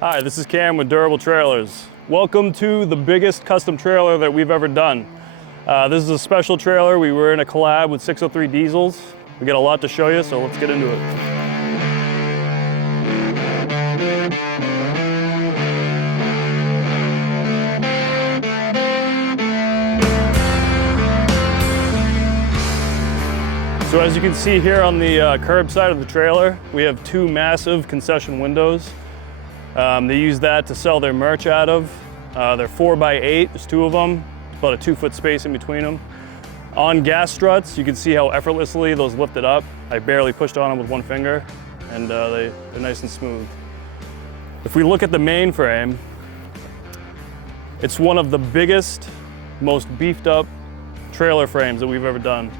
Hi, this is Cam with Durabull Trailers. Welcome to the biggest custom trailer that we've ever done. This is a special trailer. We were in a collab with 603 Diesels. We got a lot to show you, so let's get into it. So as you can see here on the curb side of the trailer, we have two massive concession windows. They use that to sell their merch out of. They're 4x8, there's two of them, about a 2-foot space in between them. On gas struts, you can see how effortlessly those lifted up. I barely pushed on them with one finger, and they're nice and smooth. If we look at the main frame, it's one of the biggest, most beefed up trailer frames that we've ever done.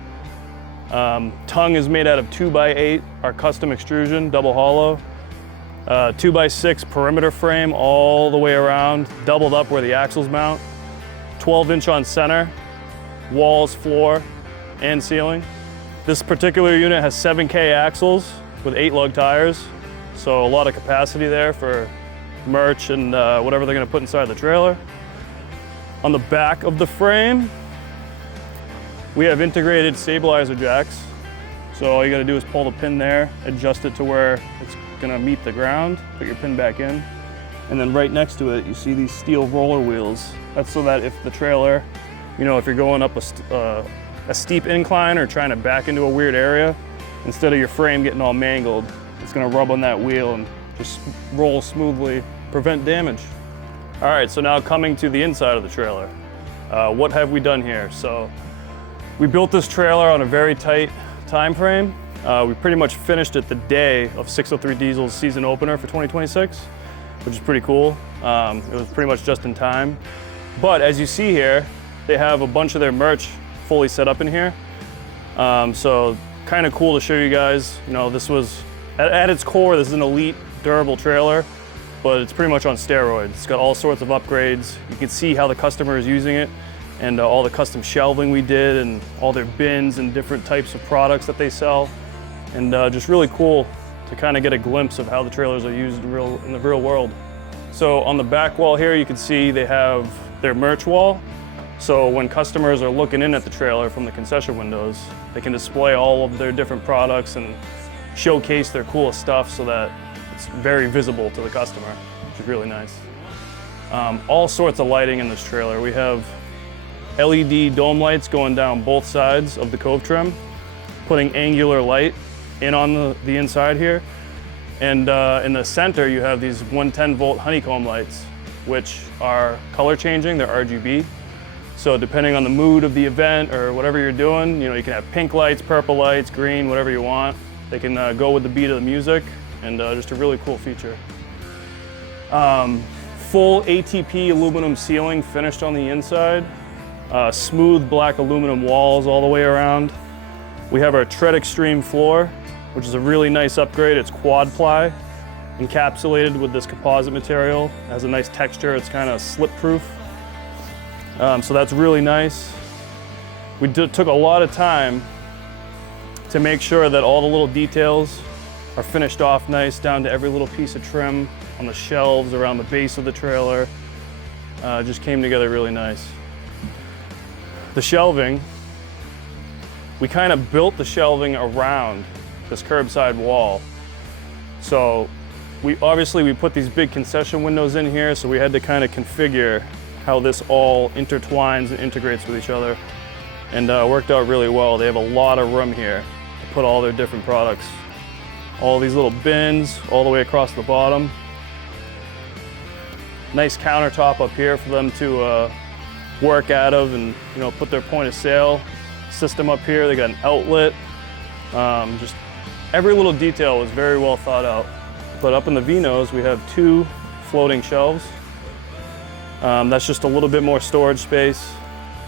Tongue is made out of 2x8, our custom extrusion, double hollow. 2x6 perimeter frame all the way around, doubled up where the axles mount. 12-inch on center, walls, floor, and ceiling. This particular unit has 7K axles with 8 lug tires, so a lot of capacity there for merch and whatever they're gonna put inside the trailer. On the back of the frame, we have integrated stabilizer jacks. So all you gotta do is pull the pin there, adjust it to where it's gonna meet the ground, put your pin back in. And then right next to it, you see these steel roller wheels. That's so that if the trailer, if you're going up a steep incline or trying to back into a weird area, instead of your frame getting all mangled, it's gonna rub on that wheel and just roll smoothly, prevent damage. All right, so now coming to the inside of the trailer. What have we done here? So we built this trailer on a very tight time frame. We pretty much finished it the day of 603 Diesel's season opener for 2026, which is pretty cool. It was pretty much just in time. But as you see here, they have a bunch of their merch fully set up in here. So kind of cool to show you guys. This was, at its core, this is an elite durable trailer, but it's pretty much on steroids. It's got all sorts of upgrades. You can see how the customer is using it, and all the custom shelving we did, and all their bins and different types of products that they sell. And just really cool to kind of get a glimpse of how the trailers are used in the real world. So on the back wall here, you can see they have their merch wall. So when customers are looking in at the trailer from the concession windows, they can display all of their different products and showcase their coolest stuff so that it's very visible to the customer, which is really nice. All sorts of lighting in this trailer. We have LED dome lights going down both sides of the cove trim, putting angular light in on the inside here. And in the center, you have these 110-volt honeycomb lights, which are color changing, they're RGB. So depending on the mood of the event or whatever you're doing, you can have pink lights, purple lights, green, whatever you want. They can go with the beat of the music, and just a really cool feature. Full ATP aluminum ceiling finished on the inside. Smooth black aluminum walls all the way around. We have our Tread Extreme floor, which is a really nice upgrade. It's quad ply, encapsulated with this composite material. It has a nice texture, it's kind of slip proof. So that's really nice. We took a lot of time to make sure that all the little details are finished off nice, down to every little piece of trim on the shelves, around the base of the trailer. It just came together really nice. The shelving, we kind of built the shelving around this curbside wall. So we put these big concession windows in here, so we had to kind of configure how this all intertwines and integrates with each other, and worked out really well. They have a lot of room here to put all their different products. All these little bins all the way across the bottom. Nice countertop up here for them to work out of and put their point of sale system up here. They got an outlet. Just every little detail was very well thought out. But up in the V-nose, we have 2 floating shelves. That's just a little bit more storage space.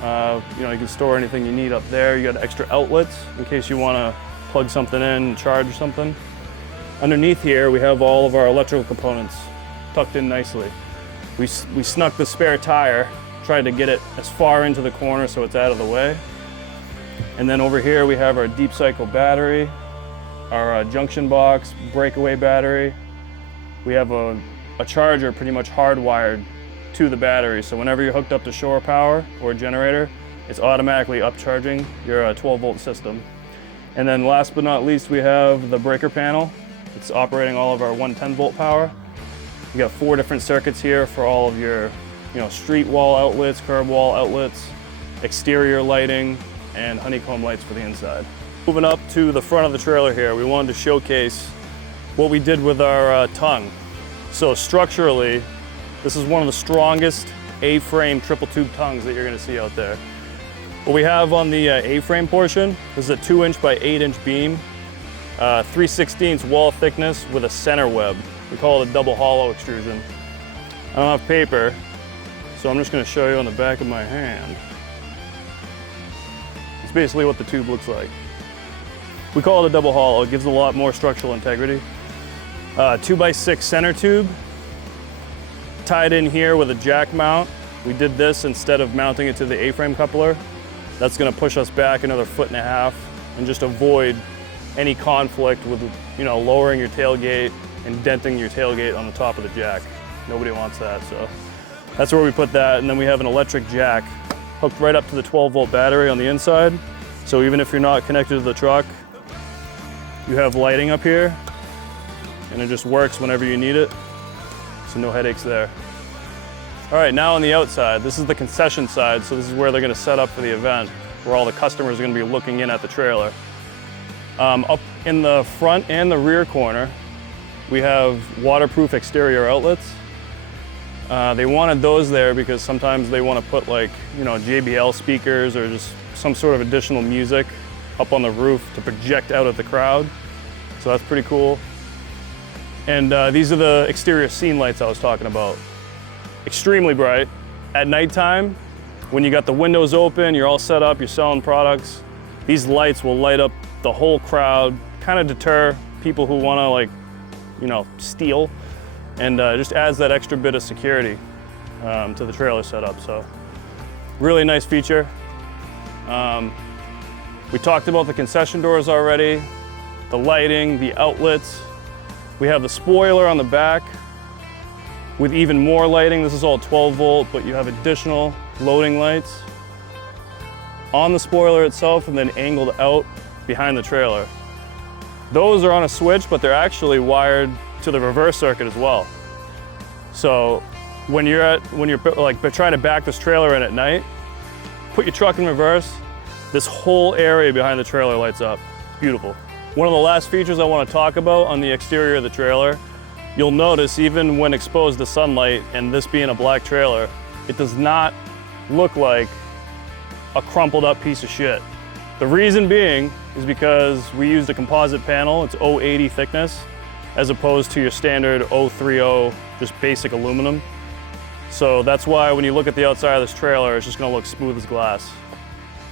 You can store anything you need up there. You got extra outlets in case you want to plug something in and charge something. Underneath here, we have all of our electrical components tucked in nicely. We snuck the spare tire, tried to get it as far into the corner so it's out of the way. And then over here we have our deep cycle battery, our junction box, breakaway battery. We have a a charger pretty much hardwired to the battery. So whenever you're hooked up to shore power or a generator, it's automatically upcharging your 12-volt system. And then last but not least, we have the breaker panel. It's operating all of our 110-volt power. You got 4 different circuits here for all of your, street wall outlets, curb wall outlets, exterior lighting, and honeycomb lights for the inside. Moving up to the front of the trailer here, we wanted to showcase what we did with our tongue. So structurally, this is one of the strongest A-frame triple tube tongues that you're gonna see out there. What we have on the A-frame portion is a 2-inch by 8-inch beam, 3/16 wall thickness with a center web. We call it a double hollow extrusion. I don't have paper, so I'm just gonna show you on the back of my hand. It's basically what the tube looks like. We call it a double hollow. It gives a lot more structural integrity. 2x6 center tube, tied in here with a jack mount. We did this instead of mounting it to the A-frame coupler. That's gonna push us back another 1.5 feet and just avoid any conflict with, lowering your tailgate and denting your tailgate on the top of the jack. Nobody wants that, so that's where we put that. And then we have an electric jack hooked right up to the 12-volt battery on the inside. So even if you're not connected to the truck, you have lighting up here, and it just works whenever you need it. So no headaches there. All right, now on the outside, this is the concession side. So this is where they're gonna set up for the event, where all the customers are gonna be looking in at the trailer. Up in the front and the rear corner, we have waterproof exterior outlets. They wanted those there because sometimes they want to put JBL speakers or just some sort of additional music up on the roof to project out at the crowd. So that's pretty cool. And these are the exterior scene lights I was talking about. Extremely bright. At nighttime, when you got the windows open, you're all set up, you're selling products, these lights will light up the whole crowd, kind of deter people who want to steal, and just adds that extra bit of security to the trailer setup. So really nice feature. We talked about the concession doors already, the lighting, the outlets. We have the spoiler on the back with even more lighting. This is all 12-volt, but you have additional loading lights on the spoiler itself and then angled out behind the trailer. Those are on a switch, but they're actually wired to the reverse circuit as well. So when you're trying to back this trailer in at night, put your truck in reverse, this whole area behind the trailer lights up. Beautiful. One of the last features I want to talk about on the exterior of the trailer, you'll notice even when exposed to sunlight, and this being a black trailer, it does not look like a crumpled up piece of shit. The reason being is because we used a composite panel. It's 080 thickness, as opposed to your standard 030, just basic aluminum. So that's why when you look at the outside of this trailer, it's just gonna look smooth as glass.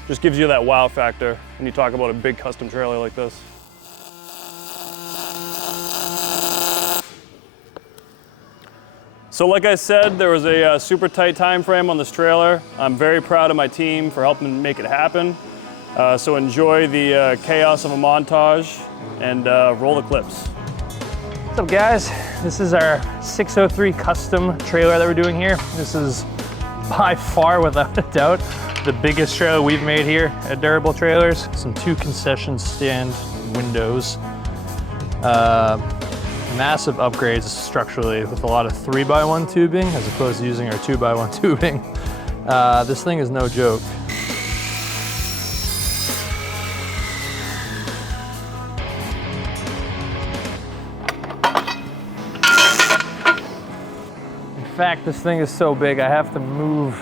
Just gives you that wow factor when you talk about a big custom trailer like this. So like I said, there was a super tight time frame on this trailer. I'm very proud of my team for helping make it happen. So enjoy the chaos of a montage and roll the clips. What's up guys? This is our 603 custom trailer that we're doing here. This is by far, without a doubt, the biggest trailer we've made here at Durabull Trailers. Some 2 concession stand windows. Massive upgrades structurally with a lot of 3x1 tubing as opposed to using our 2x1 tubing. This thing is no joke. In fact, this thing is so big I have to move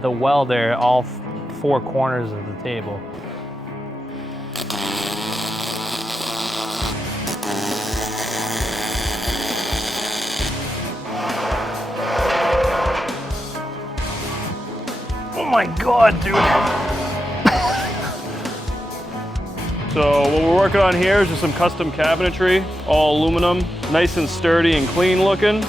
the welder all 4 corners of the table. Oh my God, dude. So what we're working on here is just some custom cabinetry, all aluminum, nice and sturdy and clean looking.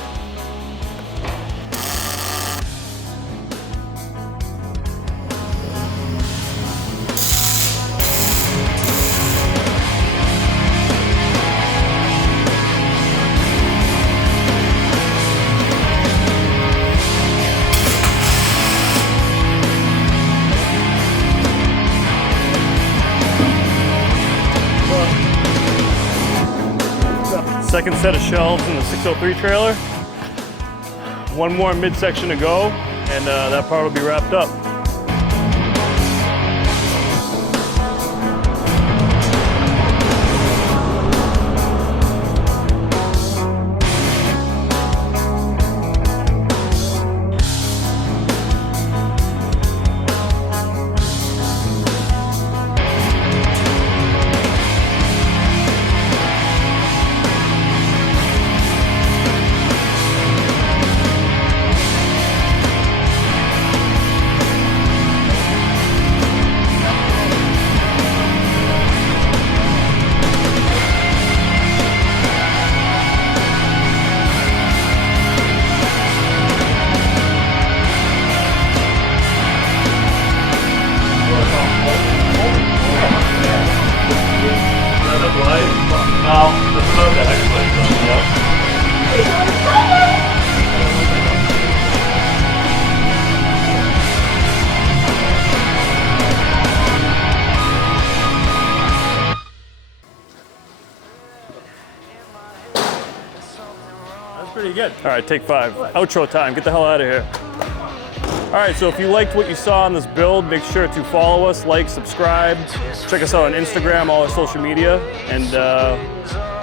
Second set of shelves in the 603 trailer. One more midsection to go, and that part will be wrapped up. Pretty good. All right, take 5. Outro time, get the hell out of here. All right, so if you liked what you saw on this build, make sure to follow us, like, subscribe. Check us out on Instagram, all our social media, and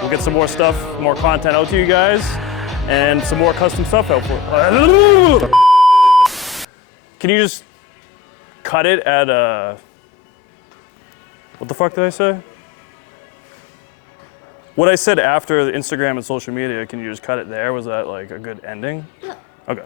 we'll get some more stuff, more content out to you guys, and some more custom stuff out for. Can you just cut it at what the fuck did I say? What I said after the Instagram and social media, can you just cut it there? Was that like a good ending? Yeah. Okay.